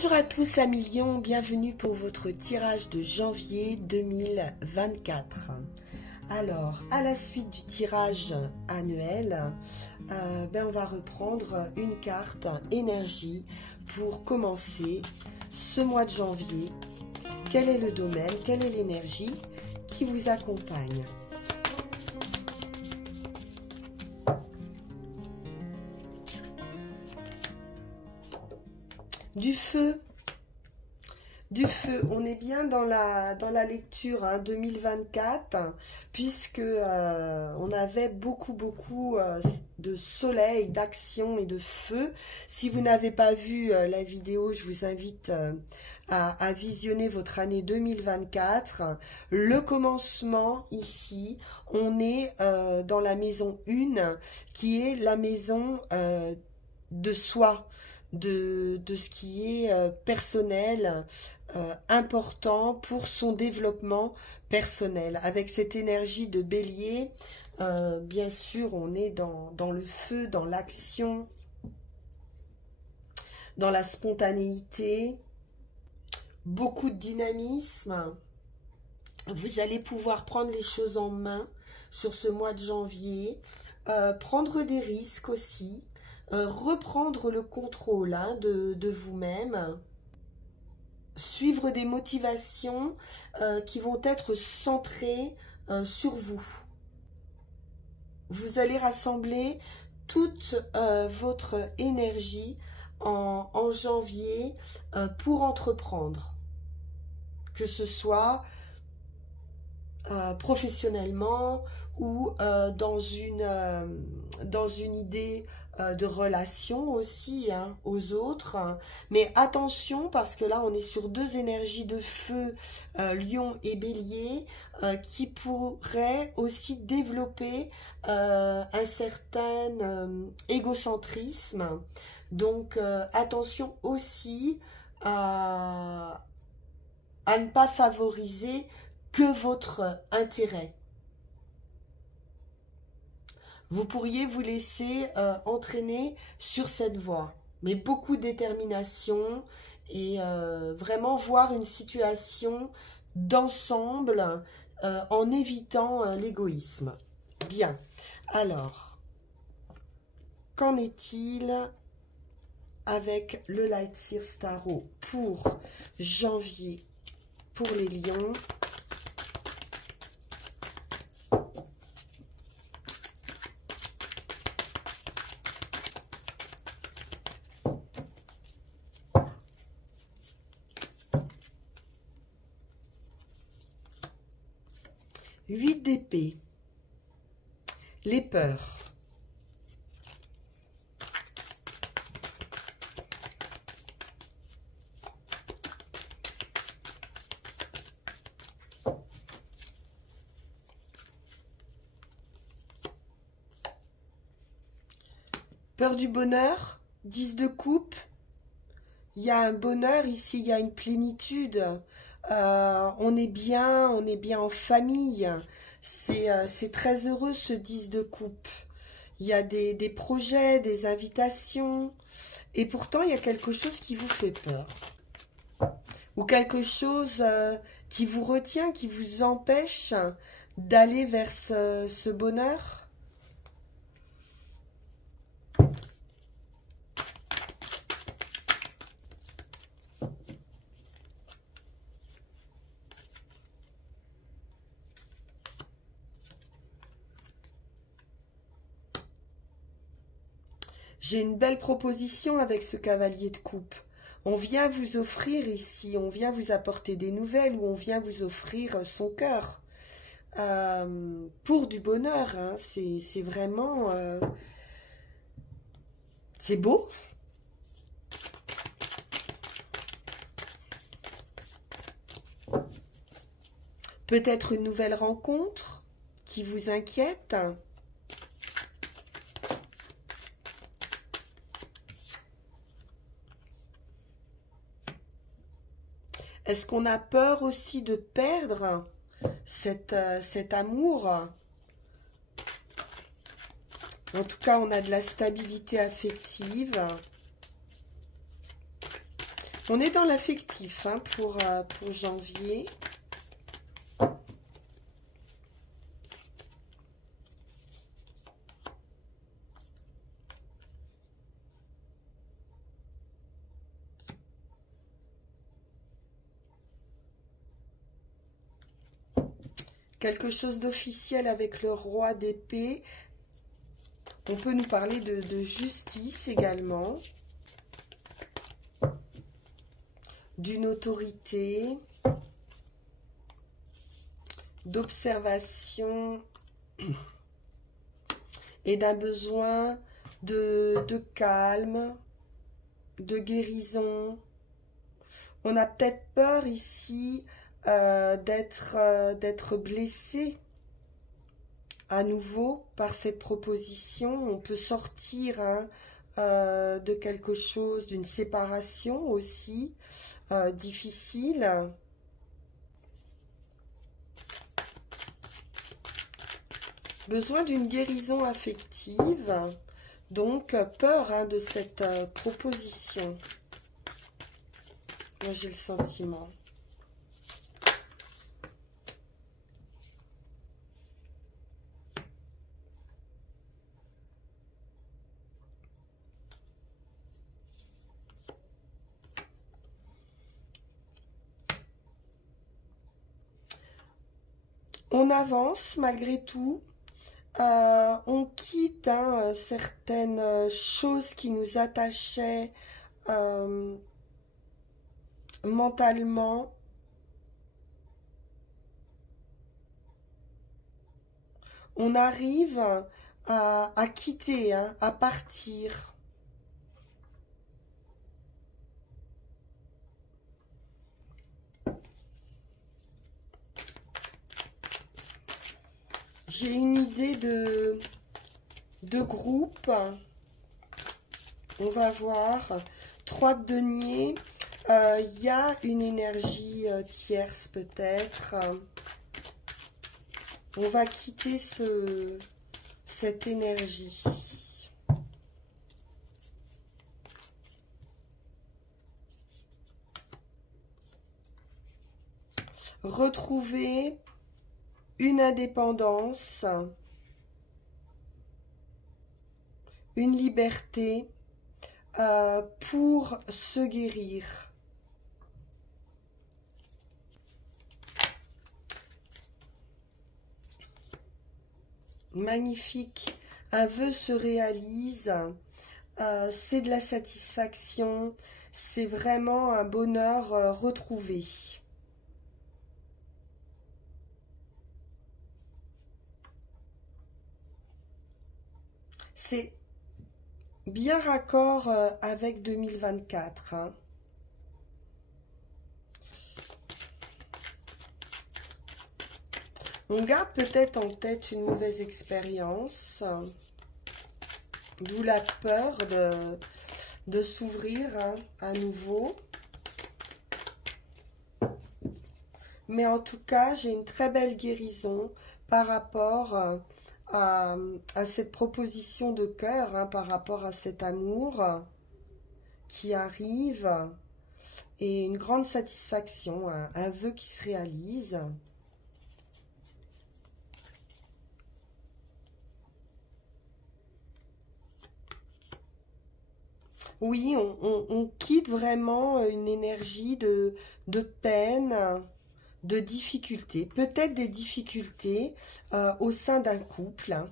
Bonjour à tous amis Lions, bienvenue pour votre tirage de janvier 2024. Alors, à la suite du tirage annuel, on va reprendre une carte énergie pour commencer ce mois de janvier. Quel est le domaine, quelle est l'énergie qui vous accompagne ? Du feu, on est bien dans la lecture 2024, puisque on avait beaucoup de soleil, d'action et de feu. Si vous n'avez pas vu la vidéo, je vous invite à visionner votre année 2024. Le commencement ici, on est dans la maison 1, qui est la maison de soi. De ce qui est personnel, important pour son développement personnel. Avec cette énergie de bélier, bien sûr, on est dans le feu, dans l'action, dans la spontanéité, beaucoup de dynamisme. Vous allez pouvoir prendre les choses en main sur ce mois de janvier, prendre des risques aussi, reprendre le contrôle de vous-même, suivre des motivations qui vont être centrées sur vous. Vous allez rassembler toute votre énergie en janvier pour entreprendre, que ce soit professionnellement ou dans une idée de relation aussi aux autres, mais attention parce que là on est sur deux énergies de feu, Lion et Bélier, qui pourraient aussi développer un certain égocentrisme. Donc attention aussi à ne pas favoriser que votre intérêt. Vous pourriez vous laisser entraîner sur cette voie, mais beaucoup de détermination et vraiment voir une situation d'ensemble en évitant l'égoïsme. Bien, alors, qu'en est-il avec le Light Seers Tarot pour janvier pour les lions ? Huit d'épée, les peurs, peur du bonheur, 10 de coupe, il y a un bonheur ici, il y a une plénitude. On est bien en famille, c'est très heureux ce 10 de coupe. Il y a des projets, des invitations, et pourtant il y a quelque chose qui vous fait peur. Ou quelque chose qui vous retient, qui vous empêche d'aller vers ce bonheur. J'ai une belle proposition avec ce cavalier de coupe. On vient vous offrir ici, on vient vous apporter des nouvelles ou on vient vous offrir son cœur. Pour du bonheur, c'est vraiment... c'est beau. Peut-être une nouvelle rencontre qui vous inquiète. Est-ce qu'on a peur aussi de perdre cet amour? En tout cas, on a de la stabilité affective. On est dans l'affectif hein, pour janvier. Quelque chose d'officiel avec le roi d'épée. On peut nous parler de justice également. D'une autorité. D'observation. Et d'un besoin de calme. De guérison. On a peut-être peur ici d'être blessé à nouveau par cette proposition. On peut sortir hein, de quelque chose, d'une séparation aussi difficile. Besoin d'une guérison affective, donc peur hein, de cette proposition. Moi j'ai le sentiment. On avance malgré tout, on quitte hein, certaines choses qui nous attachaient mentalement. On arrive à quitter, hein, à partir. J'ai une idée de groupe. On va voir. 3 de denier. Il y a une énergie tierce peut-être. On va quitter cette énergie. Retrouver une indépendance, une liberté pour se guérir. Magnifique. Un vœu se réalise. C'est de la satisfaction. C'est vraiment un bonheur retrouvé. C'est bien raccord avec 2024. Hein. On garde peut-être en tête une mauvaise expérience, d'où la peur de s'ouvrir hein, à nouveau. Mais en tout cas, j'ai une très belle guérison par rapport à cette proposition de cœur, hein, par rapport à cet amour qui arrive. Et une grande satisfaction, hein, un vœu qui se réalise. Oui, on quitte vraiment une énergie de peine, de difficultés. Peut-être des difficultés au sein d'un couple, hein,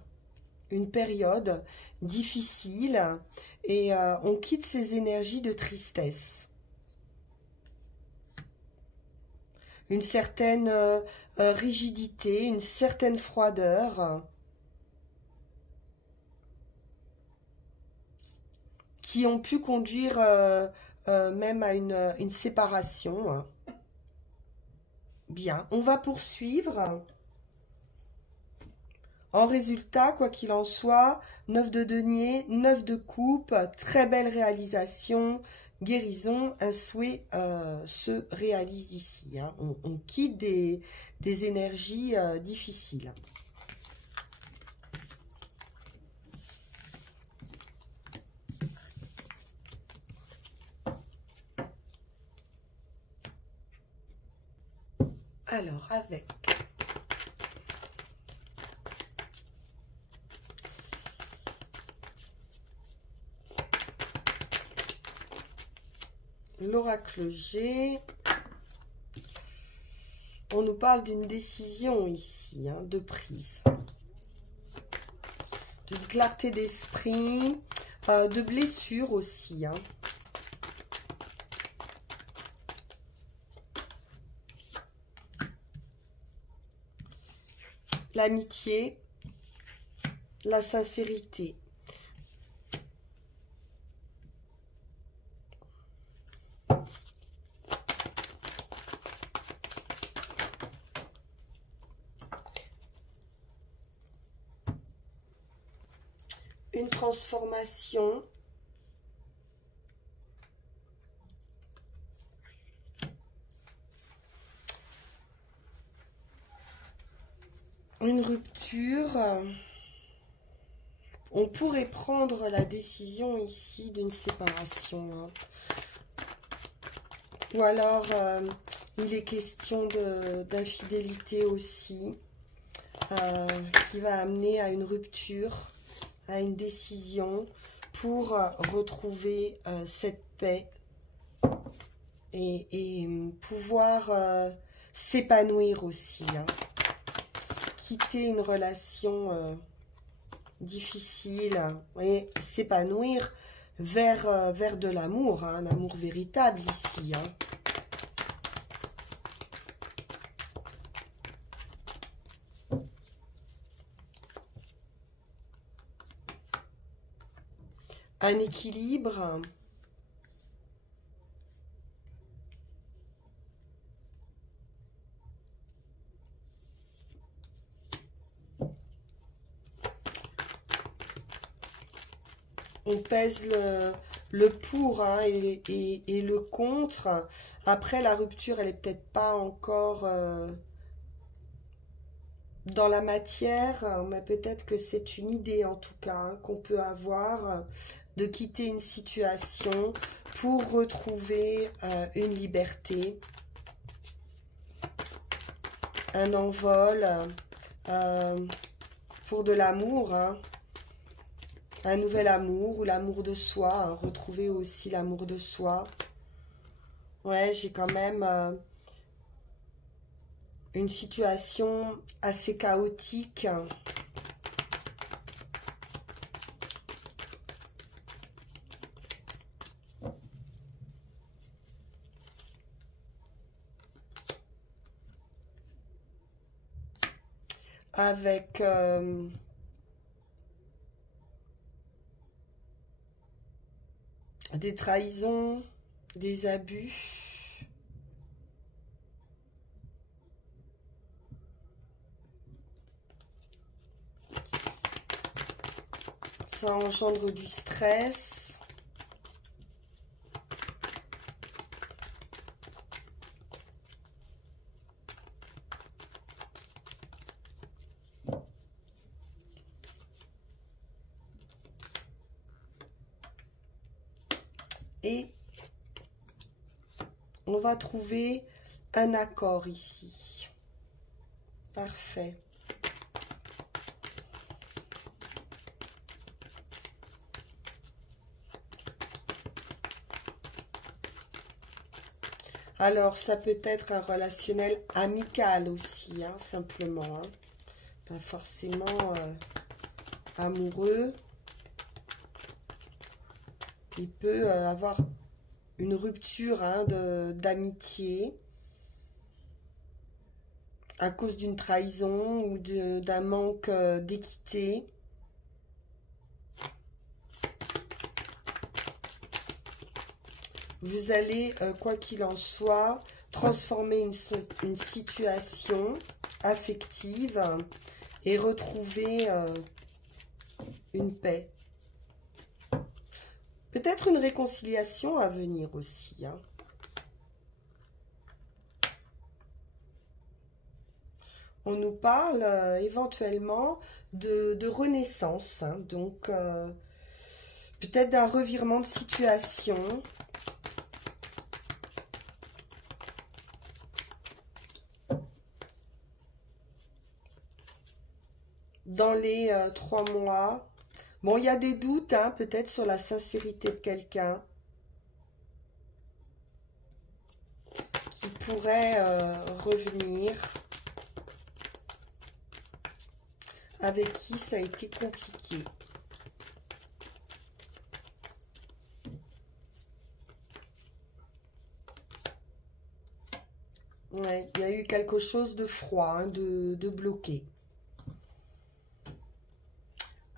une période difficile. Et on quitte ces énergies de tristesse. Une certaine rigidité, une certaine froideur. Qui ont pu conduire même à une séparation. Bien, on va poursuivre. En résultat, quoi qu'il en soit, 9 de denier, 9 de coupe, très belle réalisation, guérison, un souhait se réalise ici. Hein. On quitte des énergies difficiles. Alors, avec l'oracle G, on nous parle d'une décision ici, hein, de prise, de clarté d'esprit, de blessure aussi, hein. L'amitié, la sincérité. Une transformation. Une rupture. On pourrait prendre la décision ici d'une séparation, hein. Ou alors, il est question d'infidélité aussi, qui va amener à une rupture, à une décision pour retrouver cette paix et pouvoir s'épanouir aussi, hein. Quitter une relation difficile et s'épanouir vers de l'amour, hein, un amour véritable ici, hein. Un équilibre. On pèse le pour, hein, et le contre. Après, la rupture, elle n'est peut-être pas encore dans la matière, mais peut-être que c'est une idée, en tout cas, hein, qu'on peut avoir, de quitter une situation pour retrouver une liberté, un envol, pour de l'amour, hein. Un nouvel amour ou l'amour de soi, hein, retrouver aussi l'amour de soi. Ouais, j'ai quand même une situation assez chaotique. Avec des trahisons, des abus. Ça engendre du stress. Et on va trouver un accord ici. Parfait. Alors, ça peut être un relationnel amical aussi, hein, simplement, hein. Pas forcément amoureux. Il peut avoir une rupture, hein, d'amitié à cause d'une trahison ou d'un manque d'équité. Vous allez, quoi qu'il en soit, transformer une situation affective et retrouver une paix. Peut-être une réconciliation à venir aussi, hein. On nous parle éventuellement de renaissance, hein. Donc peut-être d'un revirement de situation. dans les 3 mois. Bon, il y a des doutes, hein, peut-être sur la sincérité de quelqu'un qui pourrait revenir, avec qui ça a été compliqué. Ouais, il y a eu quelque chose de froid, hein, de bloqué.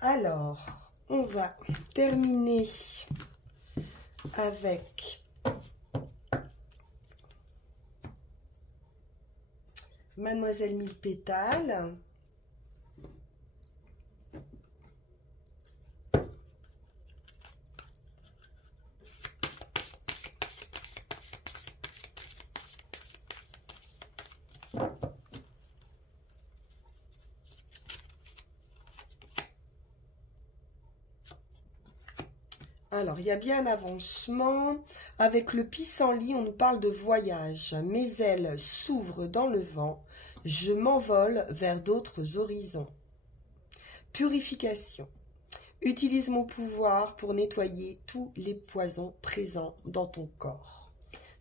Alors, on va terminer avec Mademoiselle Mille Pétales. Alors, il y a bien un avancement. Avec le pissenlit, on nous parle de voyage. Mes ailes s'ouvrent dans le vent. Je m'envole vers d'autres horizons. Purification. Utilise mon pouvoir pour nettoyer tous les poisons présents dans ton corps.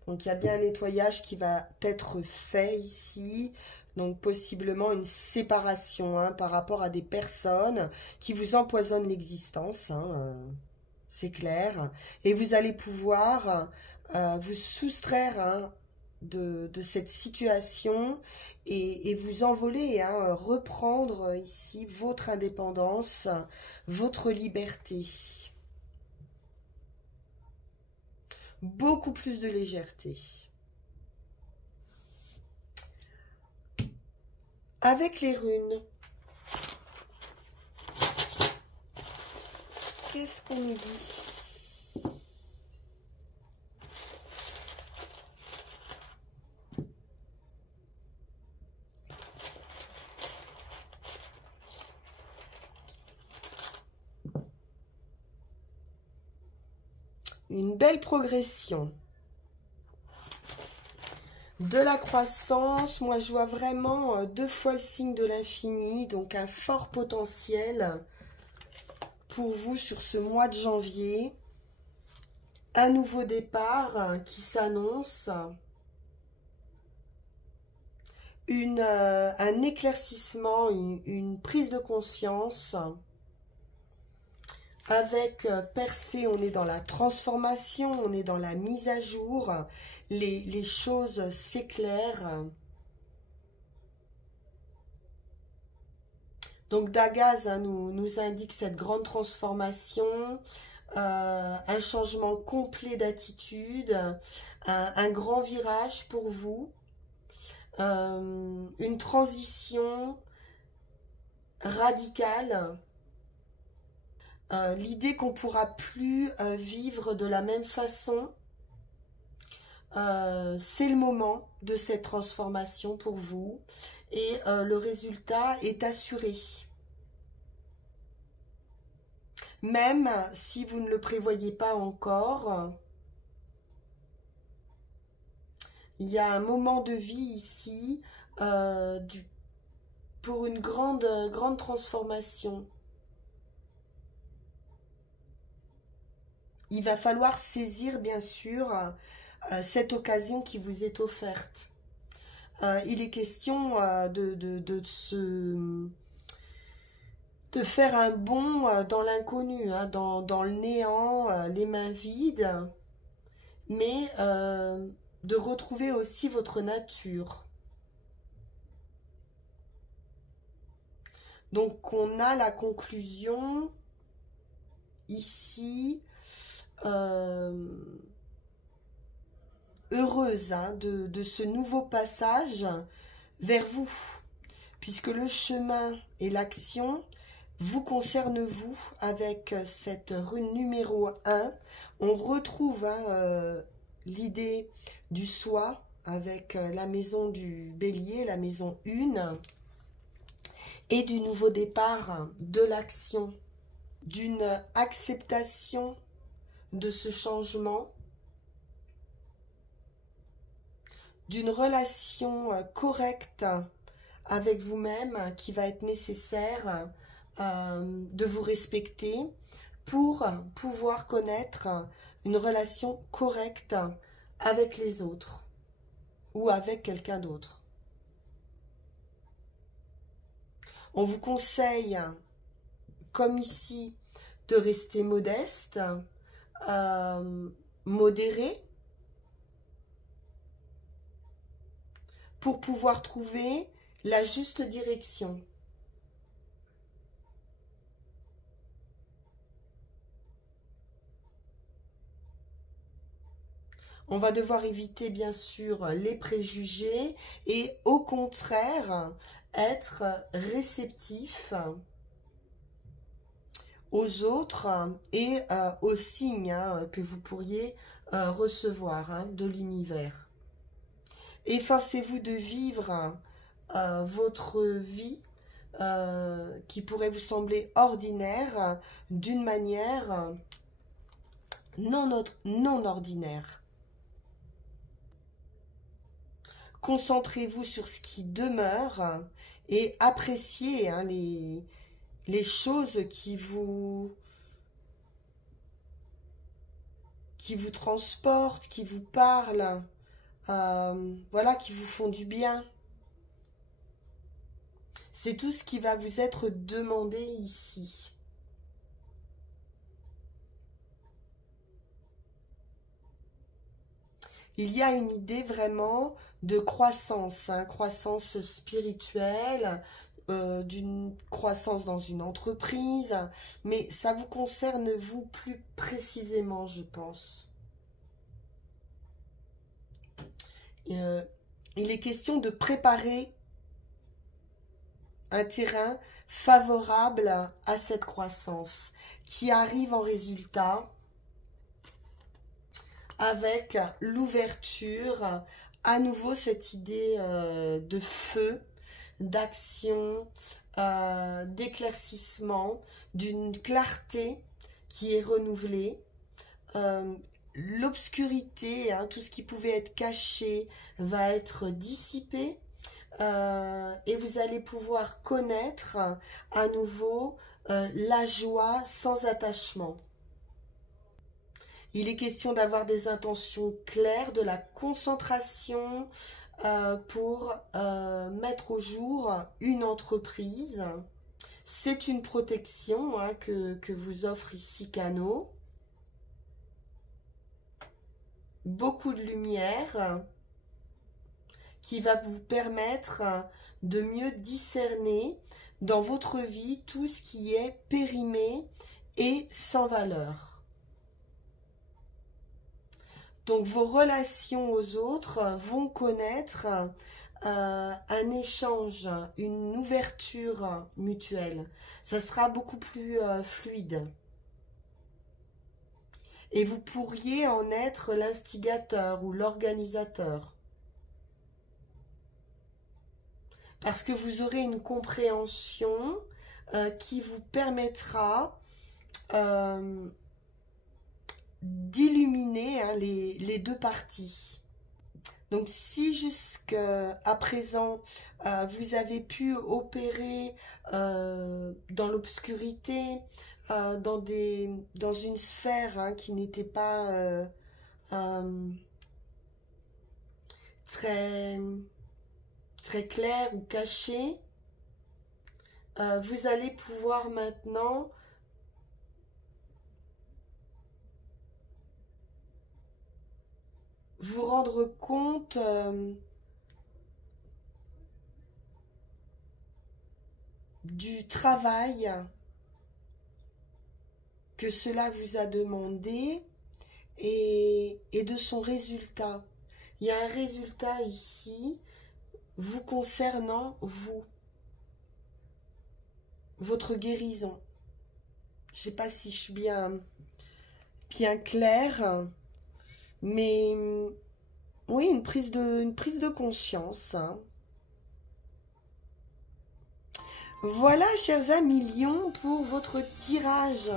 Donc, il y a bien un nettoyage qui va être fait ici. Donc, possiblement une séparation, hein, par rapport à des personnes qui vous empoisonnent l'existence, hein, c'est clair. Et vous allez pouvoir vous soustraire, hein, de cette situation et vous envoler, hein, reprendre ici votre indépendance, votre liberté. Beaucoup plus de légèreté. Avec les runes, qu'est-ce qu'on nous dit? Une belle progression. De la croissance, moi je vois vraiment 2 fois le signe de l'infini, donc un fort potentiel pour vous sur ce mois de janvier. Un nouveau départ qui s'annonce. Un éclaircissement, une prise de conscience. Avec Percée, on est dans la transformation, on est dans la mise à jour. Les choses s'éclairent. Donc Dagaz, hein, nous indique cette grande transformation, un changement complet d'attitude, un grand virage pour vous, une transition radicale. L'idée qu'on ne pourra plus vivre de la même façon, c'est le moment de cette transformation pour vous et le résultat est assuré. Même si vous ne le prévoyez pas encore, il y a un moment de vie ici pour une grande transformation. Il va falloir saisir, bien sûr, cette occasion qui vous est offerte. Il est question de faire un bond dans l'inconnu, hein, dans le néant, les mains vides, mais de retrouver aussi votre nature. Donc, on a la conclusion ici, heureuse, hein, de ce nouveau passage vers vous, puisque le chemin et l'action vous concerne vous avec cette rune numéro 1. On retrouve, hein, l'idée du soi avec la maison du bélier, la maison 1, et du nouveau départ, de l'action, d'une acceptation de ce changement, d'une relation correcte avec vous-même qui va être nécessaire de vous respecter pour pouvoir connaître une relation correcte avec les autres ou avec quelqu'un d'autre. On vous conseille, comme ici, de rester modeste, modéré, pour pouvoir trouver la juste direction. On va devoir éviter bien sûr les préjugés et au contraire être réceptif aux autres et aux signes que vous pourriez recevoir de l'univers. Efforcez-vous de vivre votre vie qui pourrait vous sembler ordinaire d'une manière non ordinaire. Concentrez-vous sur ce qui demeure et appréciez les choses qui vous transportent, qui vous parlent, voilà, qui vous font du bien. C'est tout ce qui va vous être demandé ici. Il y a une idée vraiment de croissance, croissance spirituelle, d'une croissance dans une entreprise, mais ça vous concerne vous plus précisément, je pense. Il est question de préparer un terrain favorable à cette croissance qui arrive en résultat avec l'ouverture, à nouveau cette idée de feu, d'action, d'éclaircissement, d'une clarté qui est renouvelée. L'obscurité, tout ce qui pouvait être caché va être dissipé et vous allez pouvoir connaître à nouveau la joie sans attachement. Il est question d'avoir des intentions claires, de la concentration pour mettre au jour une entreprise. C'est une protection que vous offre ici Cano. Beaucoup de lumière qui va vous permettre de mieux discerner dans votre vie tout ce qui est périmé et sans valeur. Donc vos relations aux autres vont connaître un échange, une ouverture mutuelle. Ça sera beaucoup plus fluide. Et vous pourriez en être l'instigateur ou l'organisateur. Parce que vous aurez une compréhension qui vous permettra d'illuminer les deux parties. Donc si jusqu'à présent vous avez pu opérer dans l'obscurité, dans une sphère qui n'était pas très claire ou cachée, vous allez pouvoir maintenant vous rendre compte du travail que cela vous a demandé et de son résultat. Il y a un résultat ici vous concernant, vous, votre guérison. Je ne sais pas si je suis bien claire. Mais oui, une prise de conscience. Voilà, chers amis lions, pour votre tirage.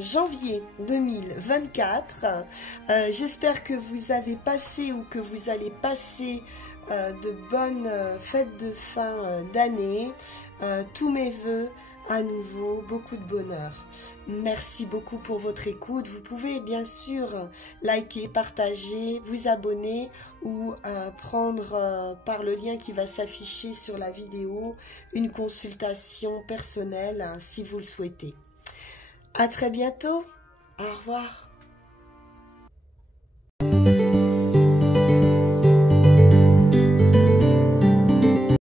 janvier 2024. J'espère que vous avez passé ou que vous allez passer de bonnes fêtes de fin d'année. Tous mes vœux à nouveau, beaucoup de bonheur. Merci beaucoup pour votre écoute. Vous pouvez bien sûr liker, partager, vous abonner ou prendre par le lien qui va s'afficher sur la vidéo une consultation personnelle si vous le souhaitez. À très bientôt. Au revoir.